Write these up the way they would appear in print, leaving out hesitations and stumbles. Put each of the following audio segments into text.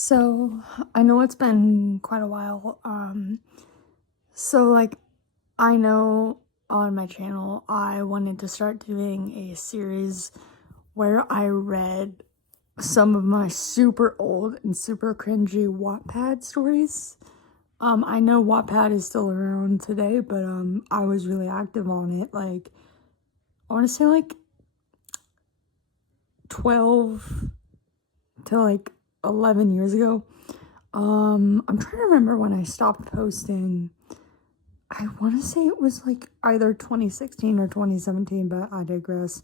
So I know it's been quite a while. So I know on my channel I wanted to start doing a series where I read some of my super old and super cringy Wattpad stories. I know Wattpad is still around today, but I was really active on it. I want to say 12 to 11 years ago. I'm trying to remember when I stopped posting. I want to say it was either 2016 or 2017, but I digress.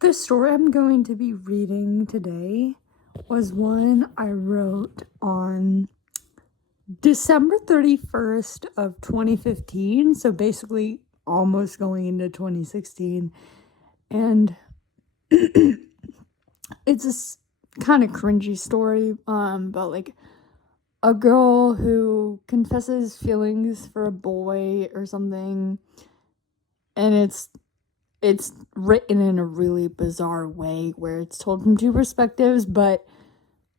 The story I'm going to be reading today was one I wrote on December 31st of 2015, so basically almost going into 2016. And it's a kind of cringy story, about a girl who confesses feelings for a boy or something, and it's written in a really bizarre way where it's told from two perspectives, but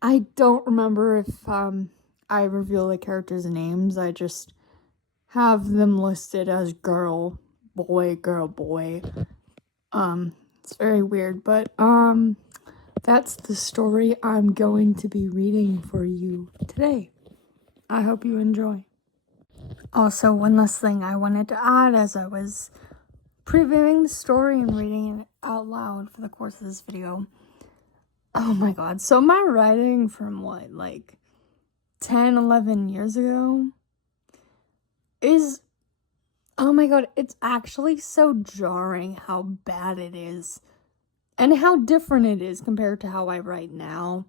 I don't remember if I reveal the characters' names. I just have them listed as girl, boy, girl, boy. It's very weird, but that's the story I'm going to be reading for you today. I hope you enjoy. Also, one last thing I wanted to add as I was previewing the story and reading it out loud for the course of this video. Oh my god, so my writing from 10, 11 years ago is, oh my god, it's actually so jarring how bad it is and how different it is compared to how I write now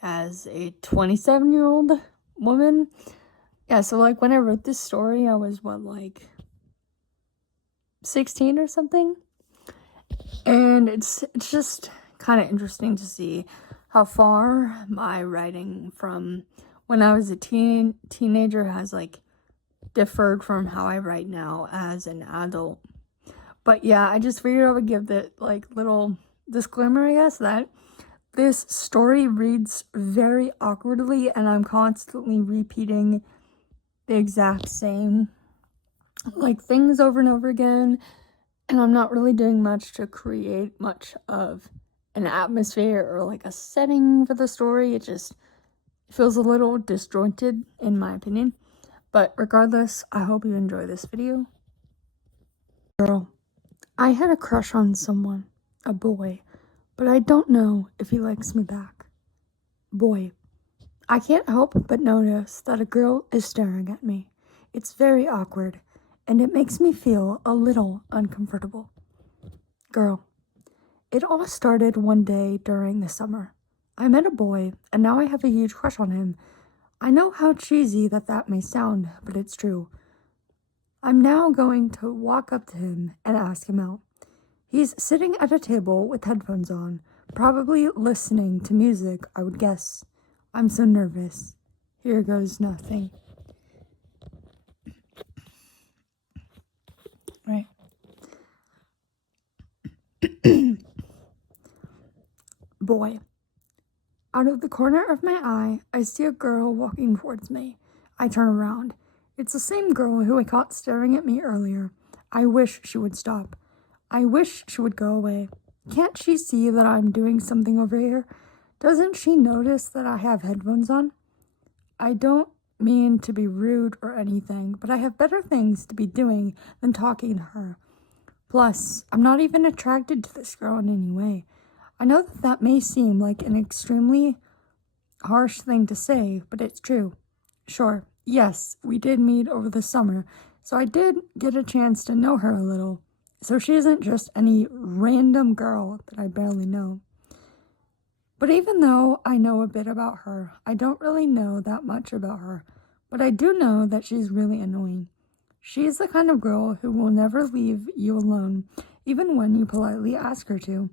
as a 27-year-old woman. Yeah, so when I wrote this story, I was 16 or something, and it's just kind of interesting to see how far my writing from when I was a teenager has differed from how I write now as an adult. But yeah, I just figured I would give the little disclaimer, I guess, that this story reads very awkwardly and I'm constantly repeating the exact same things over and over again, and I'm not really doing much to create much of an atmosphere or a setting for the story. It just feels a little disjointed in my opinion. But regardless, I hope you enjoy this video. Girl, I had a crush on someone, a boy, but I don't know if he likes me back. Boy, I can't help but notice that a girl is staring at me. It's very awkward, and it makes me feel a little uncomfortable. Girl, it all started one day during the summer. I met a boy, and now I have a huge crush on him. I know how cheesy that may sound, but it's true. I'm now going to walk up to him and ask him out. He's sitting at a table with headphones on, probably listening to music, I would guess. I'm so nervous. Here goes nothing. Right. Boy. Out of the corner of my eye, I see a girl walking towards me. I turn around. It's the same girl who I caught staring at me earlier. I wish she would stop. I wish she would go away. Can't she see that I'm doing something over here? Doesn't she notice that I have headphones on? I don't mean to be rude or anything, but I have better things to be doing than talking to her. Plus, I'm not even attracted to this girl in any way. I know that may seem like an extremely harsh thing to say, but it's true. Sure, yes, we did meet over the summer, so I did get a chance to know her a little. So she isn't just any random girl that I barely know. But even though I know a bit about her, I don't really know that much about her. But I do know that she's really annoying. She's the kind of girl who will never leave you alone, even when you politely ask her to.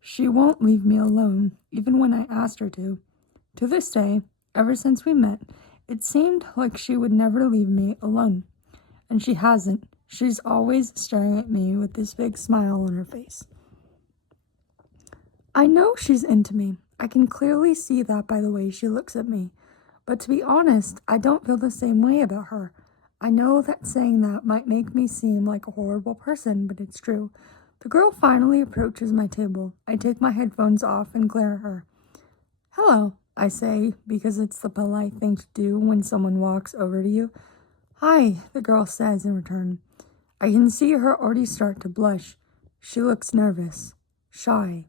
She won't leave me alone, even when I asked her to. To this day, ever since we met, it seemed like she would never leave me alone. And she hasn't. She's always staring at me with this big smile on her face. I know she's into me. I can clearly see that by the way she looks at me. But to be honest, I don't feel the same way about her. I know that saying that might make me seem like a horrible person, but it's true. The girl finally approaches my table. I take my headphones off and glare at her. Hello, I say, because it's the polite thing to do when someone walks over to you. Hi, the girl says in return. I can see her already start to blush. She looks nervous, shy.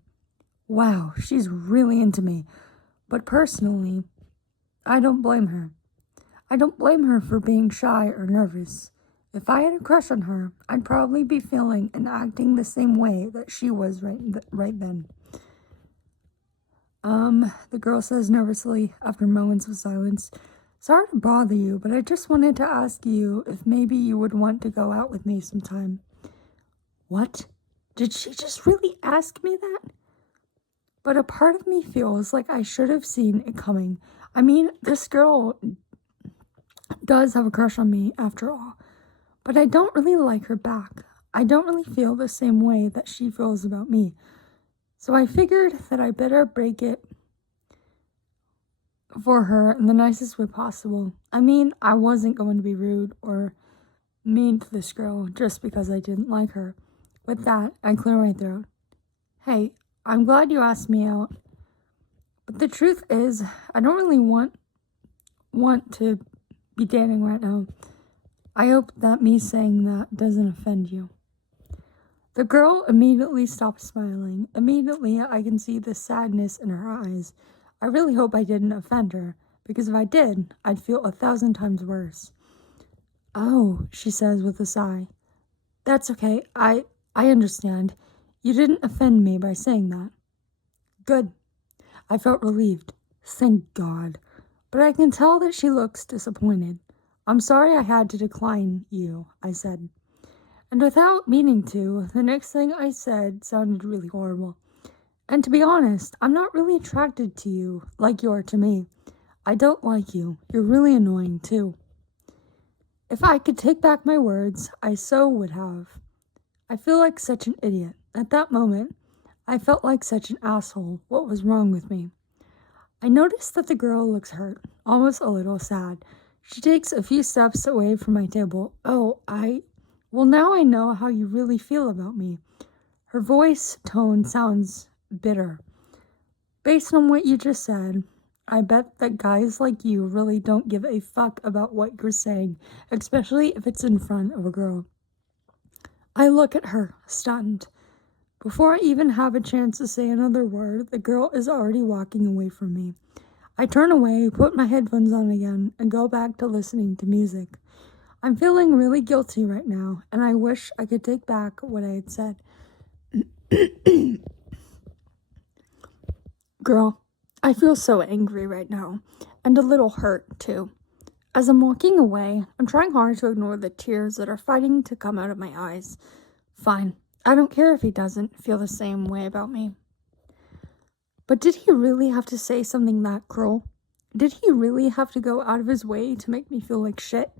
Wow, she's really into me. But personally, I don't blame her. I don't blame her for being shy or nervous. If I had a crush on her, I'd probably be feeling and acting the same way that she was right then. The girl says nervously after moments of silence. Sorry to bother you, but I just wanted to ask you if maybe you would want to go out with me sometime. What? Did she just really ask me that? But a part of me feels like I should have seen it coming. I mean, this girl does have a crush on me after all, but I don't really like her back. I don't really feel the same way that she feels about me. So I figured that I better break it for her in the nicest way possible. I mean, I wasn't going to be rude or mean to this girl just because I didn't like her. With that, I clear my throat. Hey, I'm glad you asked me out. But the truth is, I don't really want to be dating right now. I hope that me saying that doesn't offend you. The girl immediately stops smiling. Immediately, I can see the sadness in her eyes. I really hope I didn't offend her, because if I did, I'd feel 1,000 times worse. Oh, she says with a sigh. That's okay. I understand. You didn't offend me by saying that. Good. I felt relieved. Thank God. But I can tell that she looks disappointed. I'm sorry I had to decline you, I said. And without meaning to, the next thing I said sounded really horrible. And to be honest, I'm not really attracted to you like you are to me. I don't like you. You're really annoying too. If I could take back my words, I so would have. I feel like such an idiot. At that moment, I felt like such an asshole. What was wrong with me? I noticed that the girl looks hurt, almost a little sad. She takes a few steps away from my table. Well, now I know how you really feel about me. Her voice tone sounds bitter. Based on what you just said, I bet that guys like you really don't give a fuck about what you're saying, especially if it's in front of a girl. I look at her, stunned. Before I even have a chance to say another word, the girl is already walking away from me. I turn away, put my headphones on again, and go back to listening to music. I'm feeling really guilty right now, and I wish I could take back what I had said. Girl, I feel so angry right now, and a little hurt, too. As I'm walking away, I'm trying hard to ignore the tears that are fighting to come out of my eyes. Fine, I don't care if he doesn't feel the same way about me. But did he really have to say something that cruel? Did he really have to go out of his way to make me feel like shit?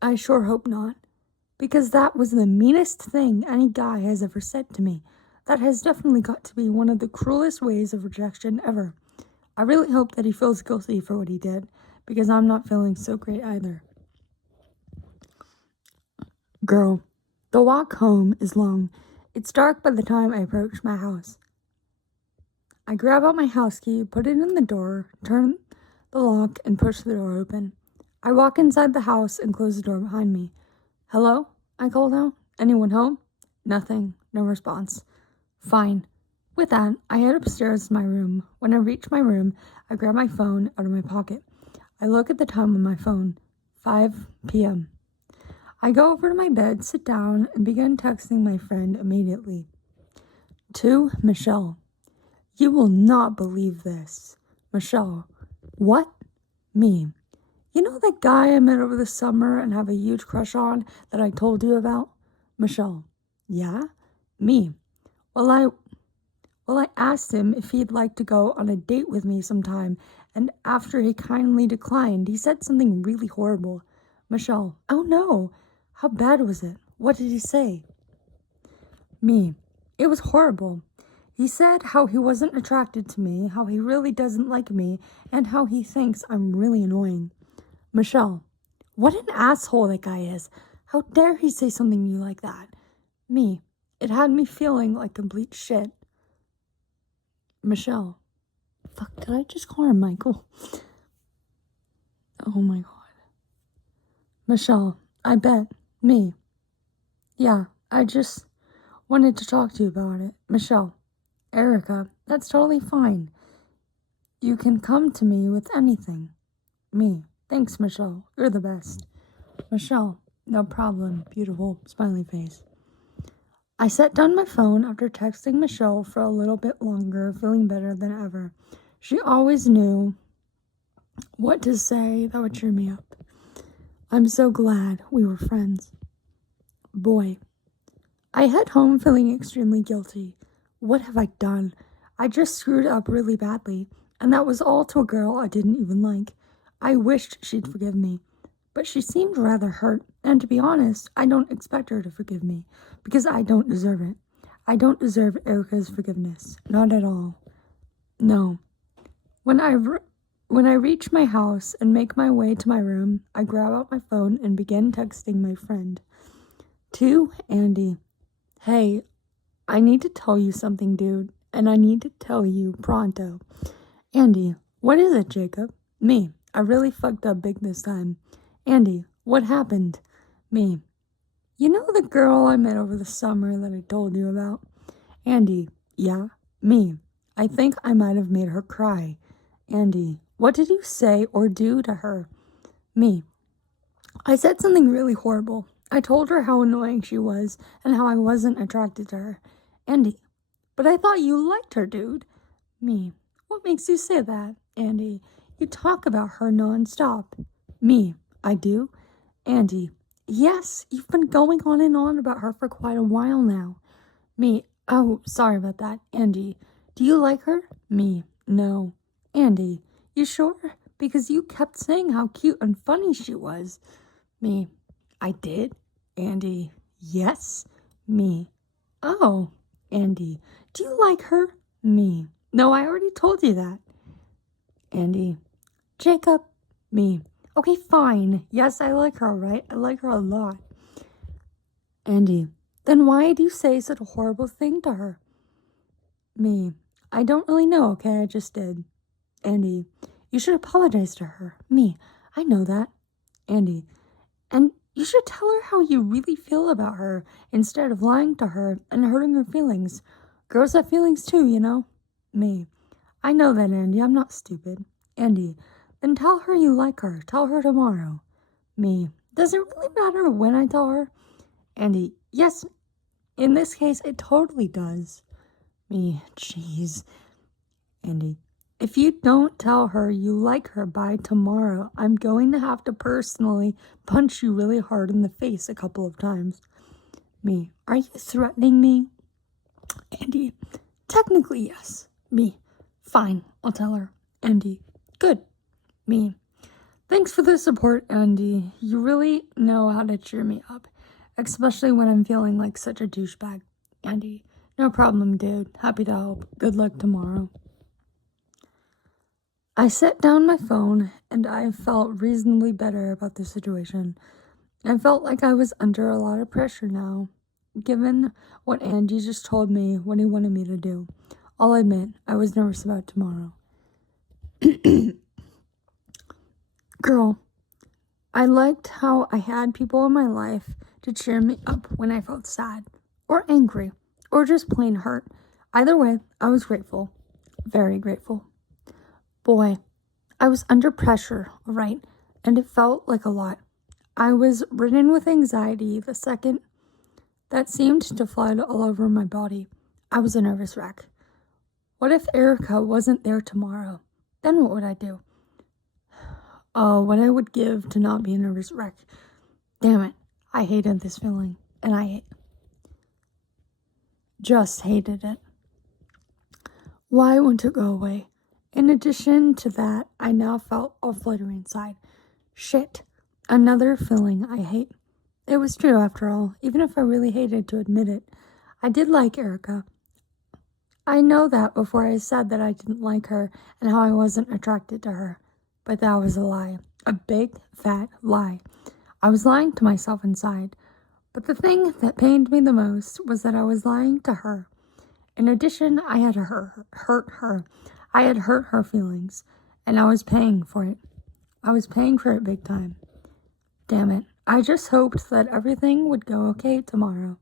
I sure hope not, because that was the meanest thing any guy has ever said to me. That has definitely got to be one of the cruelest ways of rejection ever. I really hope that he feels guilty for what he did, because I'm not feeling so great either. Girl, the walk home is long. It's dark by the time I approach my house. I grab out my house key, put it in the door, turn the lock, and push the door open. I walk inside the house and close the door behind me. Hello? I called out. Anyone home? Nothing. No response. Fine. With that, I head upstairs to my room. When I reach my room, I grab my phone out of my pocket. I look at the time on my phone. 5 p.m. I go over to my bed, sit down, and begin texting my friend immediately. To Michelle. You will not believe this. Michelle. What? Me. You know that guy I met over the summer and have a huge crush on that I told you about? Michelle. Yeah? Me. Well, I asked him if he'd like to go on a date with me sometime, and after he kindly declined, he said something really horrible. Michelle. Oh no. How bad was it? What did he say? Me. It was horrible. He said how he wasn't attracted to me, how he really doesn't like me, and how he thinks I'm really annoying. Michelle, what an asshole that guy is. How dare he say something to you like that? Me, it had me feeling like complete shit. Michelle, fuck, did I just call her Michael? Oh my god. Michelle, I bet. Me. Yeah, I just wanted to talk to you about it. Michelle, Erica, that's totally fine. You can come to me with anything. Me. Thanks, Michelle. You're the best. Michelle, no problem. Beautiful smiley face. I set down my phone after texting Michelle for a little bit longer, feeling better than ever. She always knew what to say that would cheer me up. I'm so glad we were friends. Boy, I head home feeling extremely guilty. What have I done? I just screwed up really badly, and that was all to a girl I didn't even like. I wished she'd forgive me, but she seemed rather hurt, and to be honest, I don't expect her to forgive me, because I don't deserve it. I don't deserve Erica's forgiveness. Not at all. No. When I reach my house and make my way to my room, I grab out my phone and begin texting my friend. To Andy. Hey, I need to tell you something, dude, and I need to tell you pronto. Andy, what is it, Jacob? Me, I really fucked up big this time. Andy, what happened? Me, you know the girl I met over the summer that I told you about? Andy, yeah. Me, I think I might have made her cry. Andy, what did you say or do to her? Me, I said something really horrible. I told her how annoying she was and how I wasn't attracted to her. Andy, but I thought you liked her, dude. Me, what makes you say that? Andy, you talk about her nonstop. Me, I do. Andy, yes, you've been going on and on about her for quite a while now. Me, oh, sorry about that. Andy, do you like her? Me, no. Andy, you sure? Because you kept saying how cute and funny she was. Me, I did. Andy, yes. Me, oh. Andy, do you like her? Me, no, I already told you that. Andy, Jacob. Me, okay, fine. Yes, I like her, right? I like her a lot. Andy, then why do you say such a horrible thing to her? Me, I don't really know, okay? I just did. Andy, you should apologize to her. Me, I know that. Andy, and you should tell her how you really feel about her instead of lying to her and hurting her feelings. Girls have feelings too, you know? Me, I know that, Andy. I'm not stupid. Andy, then tell her you like her. Tell her tomorrow. Me, does it really matter when I tell her? Andy, yes, in this case, it totally does. Me, jeez. Andy, if you don't tell her you like her by tomorrow, I'm going to have to personally punch you really hard in the face a couple of times. Me, are you threatening me? Andy, technically yes. Me, fine, I'll tell her. Andy, good. Me, thanks for the support, Andy. You really know how to cheer me up, especially when I'm feeling like such a douchebag. Andy, no problem, dude. Happy to help. Good luck tomorrow. I set down my phone and I felt reasonably better about the situation. I felt like I was under a lot of pressure now, given what Andy just told me what he wanted me to do. I'll admit, I was nervous about tomorrow. Girl, I liked how I had people in my life to cheer me up when I felt sad, or angry, or just plain hurt. Either way, I was grateful. Very grateful. Boy, I was under pressure, right? And it felt like a lot. I was ridden with anxiety the second that seemed to flood all over my body. I was a nervous wreck. What if Erica wasn't there tomorrow? Then what would I do? Oh, what I would give to not be a nervous wreck. Damn it, I hated this feeling, and I just hated it. Why wouldn't it go away? In addition to that, I now felt all fluttery inside. Shit, another feeling I hate. It was true after all, even if I really hated to admit it. I did like Erica. I know that before I said that I didn't like her and how I wasn't attracted to her. But that was a lie. A big, fat lie. I was lying to myself inside. But the thing that pained me the most was that I was lying to her. In addition, I had hurt her. I had hurt her feelings, and I was paying for it. I was paying for it big time. Damn it. I just hoped that everything would go okay tomorrow.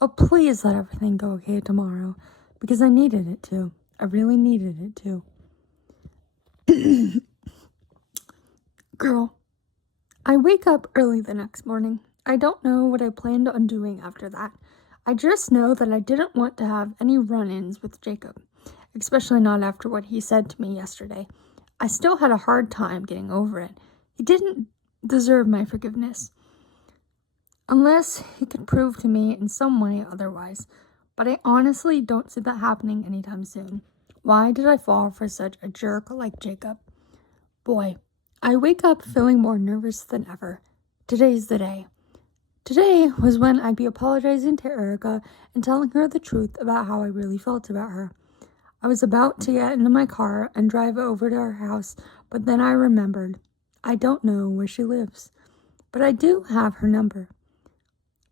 Oh, please let everything go okay tomorrow, because I needed it to. I really needed it to. Girl, I wake up early the next morning. I don't know what I planned on doing after that. I just know that I didn't want to have any run-ins with Jacob, especially not after what he said to me yesterday. I still had a hard time getting over it. He didn't deserve my forgiveness, unless he could prove to me in some way otherwise. But I honestly don't see that happening anytime soon. Why did I fall for such a jerk like Jacob? Boy, I wake up feeling more nervous than ever. Today's the day. Today was when I'd be apologizing to Erica and telling her the truth about how I really felt about her. I was about to get into my car and drive over to her house, but then I remembered. I don't know where she lives, but I do have her number.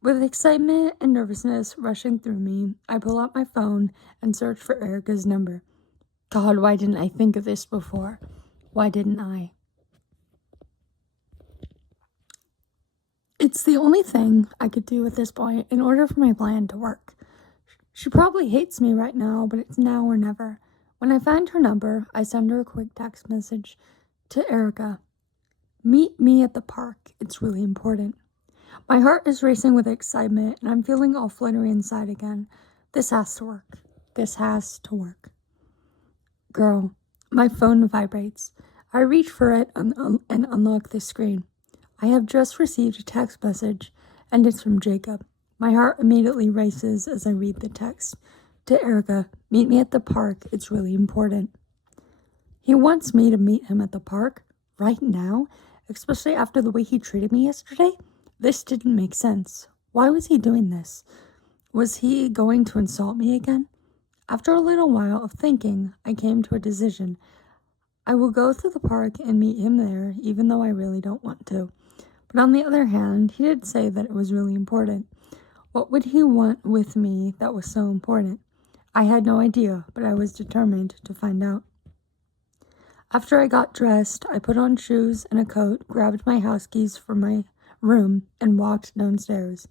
With excitement and nervousness rushing through me, I pull out my phone and search for Erica's number. God, why didn't I think of this before? Why didn't I? It's the only thing I could do at this point in order for my plan to work. She probably hates me right now, but it's now or never. When I find her number, I send her a quick text message to Erica. Meet me at the park. It's really important. My heart is racing with excitement, and I'm feeling all fluttery inside again. This has to work. This has to work. Girl, my phone vibrates. I reach for it and unlock the screen. I have just received a text message, and it's from Jacob. My heart immediately races as I read the text. To Erica, meet me at the park. It's really important. He wants me to meet him at the park right now, especially after the way he treated me yesterday. This didn't make sense. Why was he doing this? Was he going to insult me again? After a little while of thinking, I came to a decision. I will go to the park and meet him there, even though I really don't want to. But on the other hand, he did say that it was really important. What would he want with me that was so important? I had no idea, but I was determined to find out. After I got dressed, I put on shoes and a coat, grabbed my house keys from my room, and walked downstairs.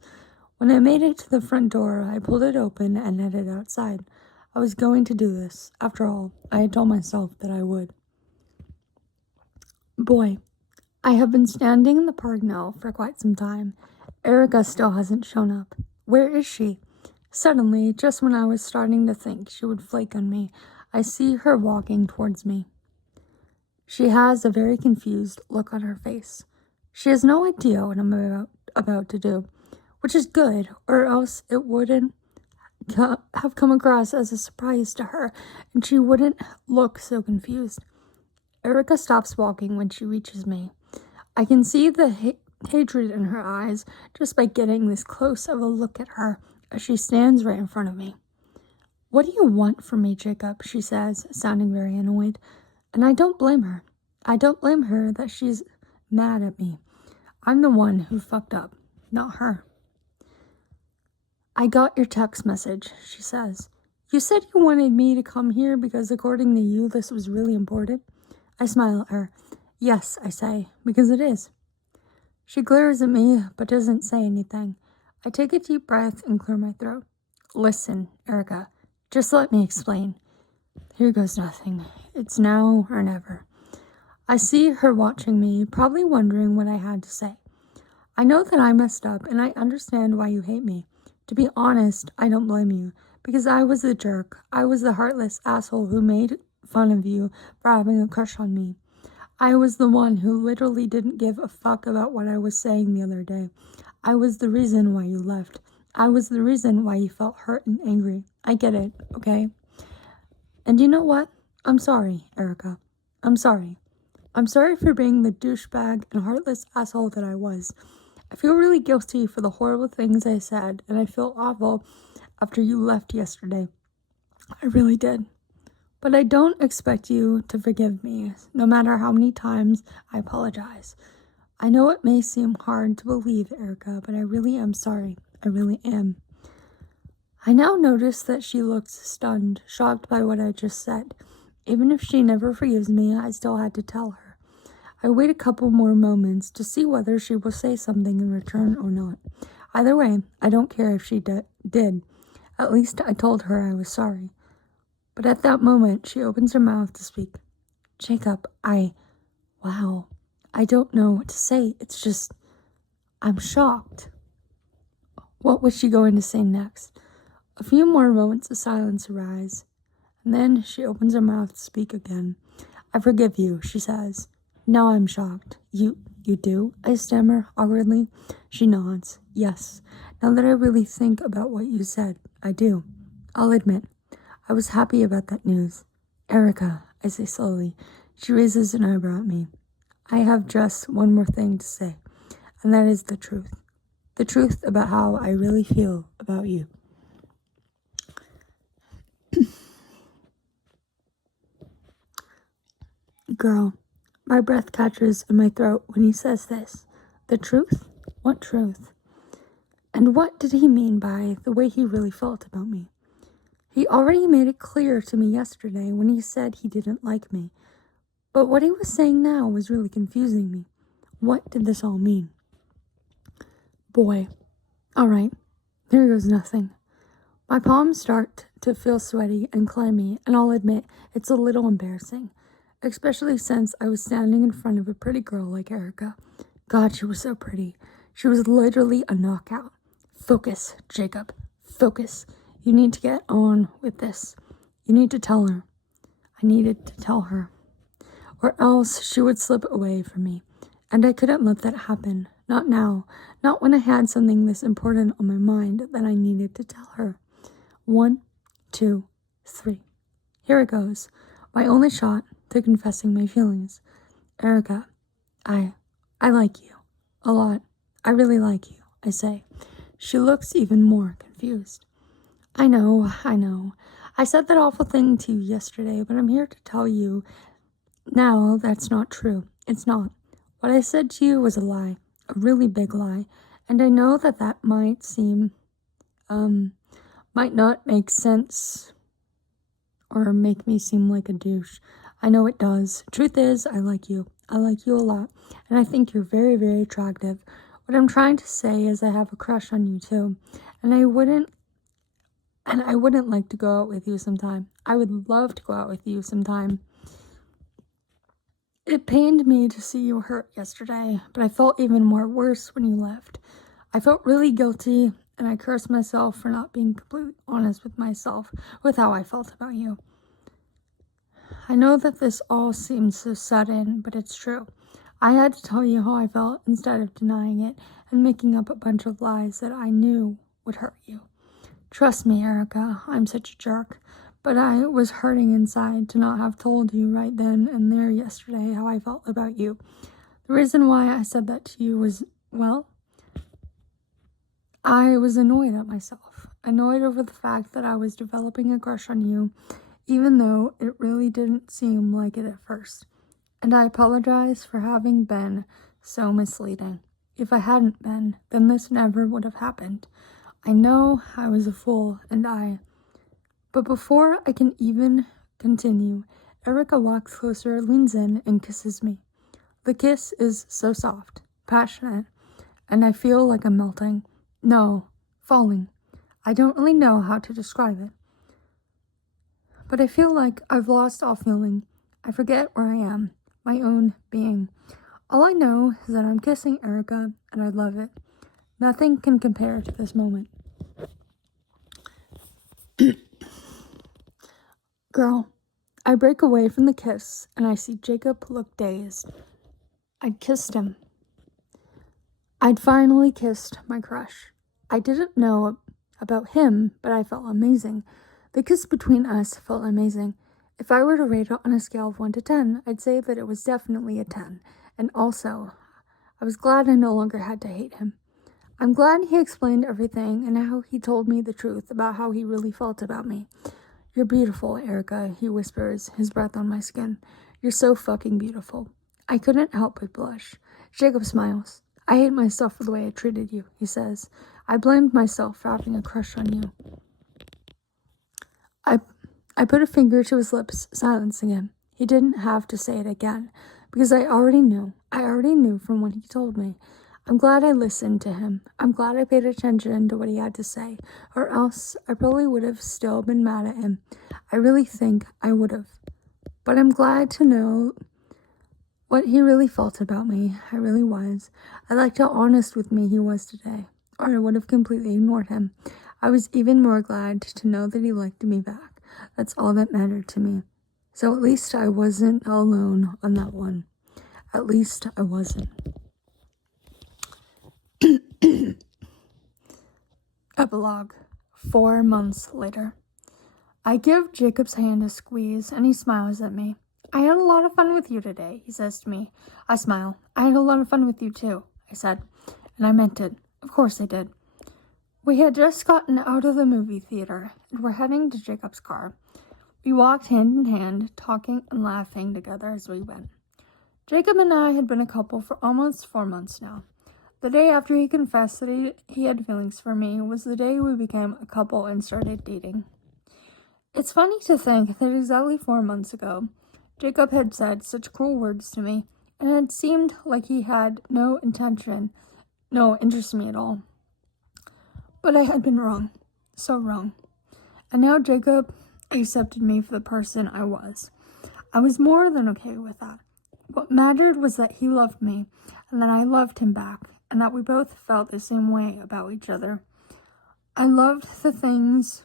When I made it to the front door, I pulled it open and headed outside. I was going to do this. After all, I had told myself that I would. Boy, I have been standing in the park now for quite some time. Erica still hasn't shown up. Where is she? Suddenly, just when I was starting to think she would flake on me, I see her walking towards me. She has a very confused look on her face. She has no idea what I'm about to do, which is good, or else it wouldn't have come across as a surprise to her, and she wouldn't look so confused. Erica stops walking when she reaches me. I can see the hatred in her eyes just by getting this close of a look at her as she stands right in front of me. What do you want from me, Jacob? She says, sounding very annoyed. And I don't blame her. I don't blame her that she's mad at me. I'm the one who fucked up, not her. I got your text message, she says. You said you wanted me to come here because according to you, this was really important. I smile at her. Yes, I say, because it is. She glares at me, but doesn't say anything. I take a deep breath and clear my throat. Listen, Erica, just let me explain. Here goes nothing. It's now or never. I see her watching me, probably wondering what I had to say. I know that I messed up, and I understand why you hate me. To be honest, I don't blame you, because I was the jerk. I was the heartless asshole who made fun of you for having a crush on me. I was the one who literally didn't give a fuck about what I was saying the other day. I was the reason why you left. I was the reason why you felt hurt and angry. I get it, okay? And you know what? I'm sorry, Erica. I'm sorry. I'm sorry for being the douchebag and heartless asshole that I was. I feel really guilty for the horrible things I said, and I feel awful after you left yesterday. I really did. But I don't expect you to forgive me, no matter how many times I apologize. I know it may seem hard to believe, Erica, but I really am sorry. I really am. I now notice that she looks stunned, shocked by what I just said. Even if she never forgives me, I still had to tell her. I wait a couple more moments to see whether she will say something in return or not. Either way, I don't care if she did. At least I told her I was sorry. But at that moment, she opens her mouth to speak. Jacob, wow. I don't know what to say. It's just, I'm shocked. What was she going to say next? A few more moments of silence arise, and then she opens her mouth to speak again. I forgive you, she says. Now I'm shocked. You do? I stammer awkwardly. She nods. Yes. Now that I really think about what you said, I do. I'll admit, I was happy about that news. Erica, I say slowly. She raises an eyebrow at me. I have just one more thing to say, and that is the truth. The truth about how I really feel about you. Girl, my breath catches in my throat when he says this. The truth? What truth? And what did he mean by the way he really felt about me? He already made it clear to me yesterday when he said he didn't like me. But what he was saying now was really confusing me. What did this all mean? Boy. All right. There goes nothing. My palms start to feel sweaty and clammy, and I'll admit it's a little embarrassing, especially since I was standing in front of a pretty girl like Erica. God, she was so pretty. She was literally a knockout. Focus, Jacob. Focus. You need to get on with this. You need to tell her. I needed to tell her. Or else she would slip away from me. And I couldn't let that happen. Not now. Not when I had something this important on my mind that I needed to tell her. 1, 2, 3. Here it goes. My only shot to confessing my feelings. Erica, I like you. A lot. I really like you, I say. She looks even more confused. I know. I said that awful thing to you yesterday, but I'm here to tell you now that's not true. It's not. What I said to you was a lie. A really big lie. And I know that might seem, might not make sense or make me seem like a douche. I know it does. Truth is, I like you. I like you a lot. And I think you're very, very attractive. What I'm trying to say is I have a crush on you too. And I wouldn't like to go out with you sometime. I would love to go out with you sometime. It pained me to see you hurt yesterday, but I felt even more worse when you left. I felt really guilty, and I cursed myself for not being completely honest with myself with how I felt about you. I know that this all seems so sudden, but it's true. I had to tell you how I felt instead of denying it and making up a bunch of lies that I knew would hurt you. Trust me, Erica, I'm such a jerk, but I was hurting inside to not have told you right then and there yesterday how I felt about you. The reason why I said that to you was, well, I was annoyed at myself, annoyed over the fact that I was developing a crush on you, even though it really didn't seem like it at first. And I apologize for having been so misleading. If I hadn't been, then this never would have happened. I know I was a fool, but before I can even continue, Erica walks closer, leans in, and kisses me. The kiss is so soft, passionate, and I feel like I'm melting. No, falling. I don't really know how to describe it. But I feel like I've lost all feeling. I forget where I am, my own being. All I know is that I'm kissing Erica, and I love it. Nothing can compare to this moment. Girl, I break away from the kiss, and I see Jacob look dazed. I'd kissed him. I'd finally kissed my crush. I didn't know about him, but I felt amazing. The kiss between us felt amazing. If I were to rate it on a scale of 1 to 10, I'd say that it was definitely a 10. And also, I was glad I no longer had to hate him. I'm glad he explained everything and how he told me the truth about how he really felt about me. You're beautiful, Erica, he whispers, his breath on my skin. You're so fucking beautiful. I couldn't help but blush. Jacob smiles. I hate myself for the way I treated you, he says. I blamed myself for having a crush on you. I put a finger to his lips, silencing him. He didn't have to say it again, because I already knew. I already knew from what he told me. I'm glad I listened to him. I'm glad I paid attention to what he had to say, or else I probably would have still been mad at him. I really think I would have. But I'm glad to know what he really felt about me. I really was. I liked how honest with me he was today, or I would have completely ignored him. I was even more glad to know that he liked me back. That's all that mattered to me. So at least I wasn't alone on that one. At least I wasn't. Epilogue. 4 months later. I give Jacob's hand a squeeze, and he smiles at me. I had a lot of fun with you today, he says to me. I smile. I had a lot of fun with you too, I said. And I meant it. Of course I did. We had just gotten out of the movie theater, and were heading to Jacob's car. We walked hand in hand, talking and laughing together as we went. Jacob and I had been a couple for almost 4 months now. The day after he confessed that he had feelings for me was the day we became a couple and started dating. It's funny to think that exactly 4 months ago, Jacob had said such cruel words to me, and it seemed like he had no interest in me at all. But I had been wrong. So wrong. And now Jacob accepted me for the person I was. I was more than okay with that. What mattered was that he loved me, and that I loved him back, and that we both felt the same way about each other. I loved the things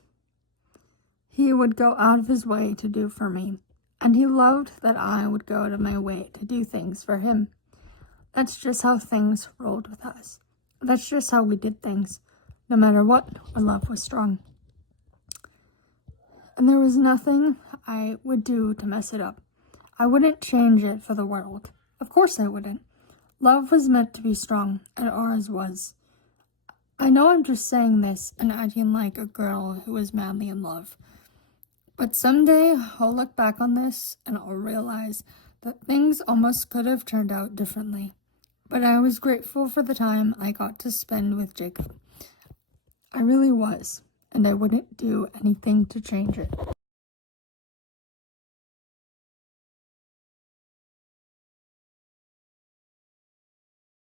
he would go out of his way to do for me, and he loved that I would go out of my way to do things for him. That's just how things rolled with us. That's just how we did things. No matter what, our love was strong. And there was nothing I would do to mess it up. I wouldn't change it for the world. Of course I wouldn't. Love was meant to be strong, and ours was. I know I'm just saying this and acting like a girl who was madly in love. But someday I'll look back on this and I'll realize that things almost could have turned out differently. But I was grateful for the time I got to spend with Jacob. I really was, and I wouldn't do anything to change it.